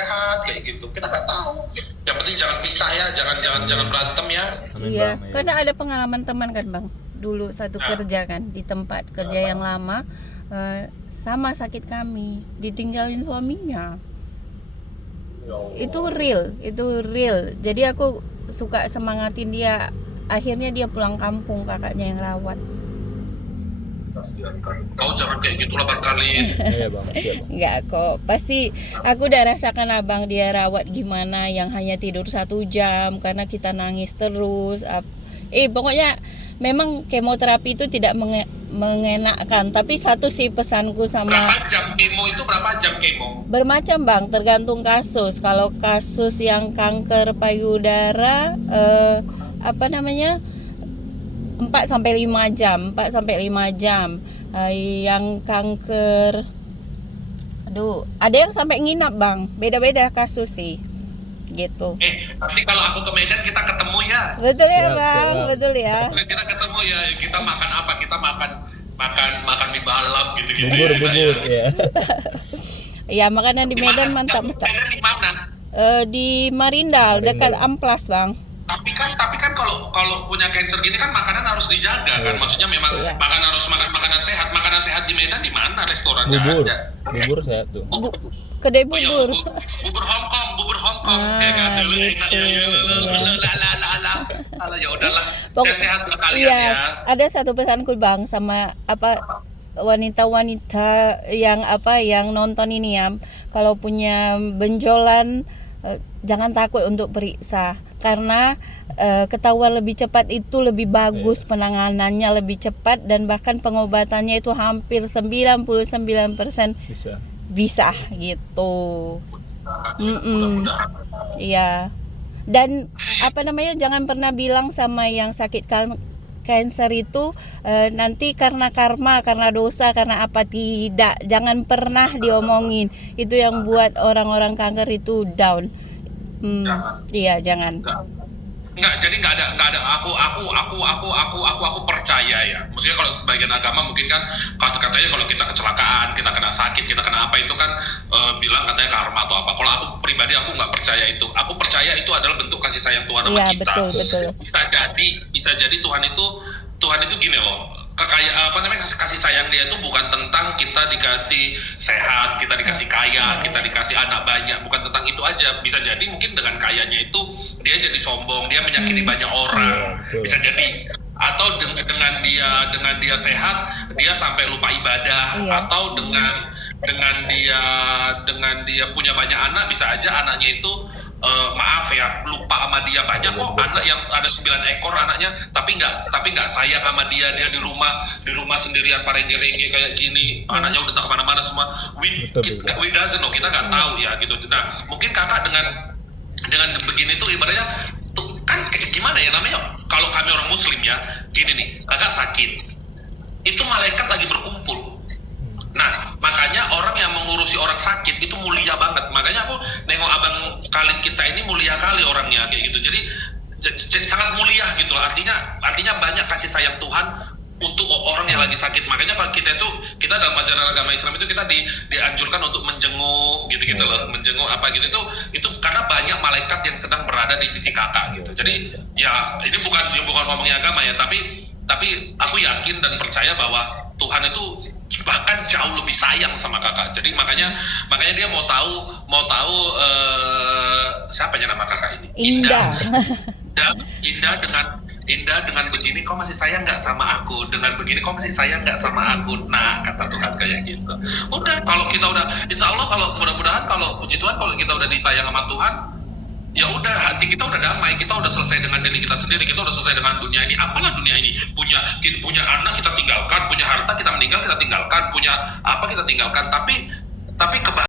sehat kayak gitu. Kita nggak tahu. Yang penting jangan pisah ya, jangan berantem ya. Amin, Iya, Bang, ya. karena ada pengalaman teman kan Bang. Dulu satu kerja kan di tempat kerja yang lama, sama sakit kami, ditinggalin suaminya. Itu real. Jadi aku suka semangatin dia. Akhirnya dia pulang kampung, kakaknya yang rawat. Kau jangan kayak gitulah barangkali. Iya Bang, siap Bang. Enggak kok, pasti aku udah rasakan abang dia rawat gimana, yang hanya tidur 1 jam karena kita nangis terus. Pokoknya memang kemoterapi itu tidak mengenakkan. Tapi satu sih pesanku sama Berapa jam kemo itu, berapa jam kemo? bermacam Bang, tergantung kasus. Kalau kasus yang kanker payudara 4 sampai 5 jam. Yang kanker ada yang sampai nginap Bang. Beda-beda kasus sih. Gitu. Nanti kalau aku ke Medan kita ketemu ya. Betul ya Siap, Bang, siap. betul ya. Kita ketemu ya. Kita makan apa? Kita makan mie balap gitu-gitu. Bubur ya. Ya, makanan di Medan Mana? mantap. Medan di mana? Di Marindal, dekat Amplas Bang. Tapi kan kalau punya cancer gini kan makanan harus dijaga kan. Maksudnya memang Iya. harus makan makanan sehat. Makanan sehat di Medan di mana restorannya Bubur. ada? Bubur sehat tuh. Kedai Oh ya, bubur. bubur Hong Kong. Ya kan, dulu enak ya. Ya udahlah, sehat-sehat kalian Iya, ya. ada satu pesanku Bang sama wanita-wanita yang nonton ini ya. Kalau punya benjolan jangan takut untuk periksa, karena ketahuan lebih cepat itu lebih bagus, penanganannya lebih cepat, dan bahkan pengobatannya itu hampir 99% bisa gitu. Mudah-mudahan. Iya. Dan jangan pernah bilang sama yang sakit cancer itu nanti karena karma, karena dosa, karena apa, tidak. Jangan pernah diomongin. Itu yang buat orang-orang kanker itu down. Iya, jangan. Enggak, jadi enggak ada aku percaya ya. Maksudnya kalau sebagian agama mungkin kan katanya kalau kita kecelakaan, kita kena sakit, kita kena apa itu kan bilang katanya karma atau apa. Kalau aku pribadi aku nggak percaya itu. Aku percaya itu adalah bentuk kasih sayang Tuhan sama Iya, kita. betul. Bisa jadi Tuhan itu gini loh. Kasih sayang dia itu bukan tentang kita dikasih sehat, kita dikasih kaya, kita dikasih anak banyak, bukan tentang itu aja. Bisa jadi mungkin dengan kayanya itu dia jadi sombong, dia menyakiti banyak orang. Bisa jadi, atau dengan dia sehat dia sampai lupa ibadah. Iya. Atau dengan dia punya banyak anak, bisa aja anaknya itu maaf ya, lupa sama dia. Banyak kok anak yang ada 9 ekor anaknya tapi nggak sayang sama dia di rumah sendirian parengge-rengge kayak gini, anaknya udah tak kemana-mana semua. We doesn't know, kita nggak tahu ya gitu. Nah mungkin kakak dengan begini tuh ibaratnya tuh kan gimana ya namanya, kalau kami orang muslim ya gini nih, kakak sakit itu malaikat lagi berkumpul. Nah, makanya orang yang mengurusi orang sakit itu mulia banget. Makanya aku nengok abang Khalid kita ini mulia kali orangnya kayak gitu. Jadi sangat mulia gitu lah. Artinya banyak kasih sayang Tuhan untuk orang yang lagi sakit. Makanya kalau kita dalam ajaran agama Islam itu kita dianjurkan untuk menjenguk gitu loh, menjenguk apa gitu itu karena banyak malaikat yang sedang berada di sisi kakak gitu. Jadi ya ini bukan ngomongin agama ya, tapi aku yakin dan percaya bahwa Tuhan itu bahkan jauh lebih sayang sama kakak. Jadi makanya dia mau tahu siapanya nama kakak ini? Indah dengan begini kau masih sayang nggak sama aku, dengan begini kau masih sayang nggak sama aku. Nah kata Tuhan kayak gitu. Udah, kalau kita udah, insya Allah kalau mudah-mudahan kalau puji Tuhan kalau kita udah disayang sama Tuhan, ya udah hati kita udah damai, kita udah selesai dengan diri kita sendiri, kita udah selesai dengan dunia ini. Apalah dunia ini, punya anak kita tinggalkan, punya harta kita meninggal kita tinggalkan, punya apa kita tinggalkan, tapi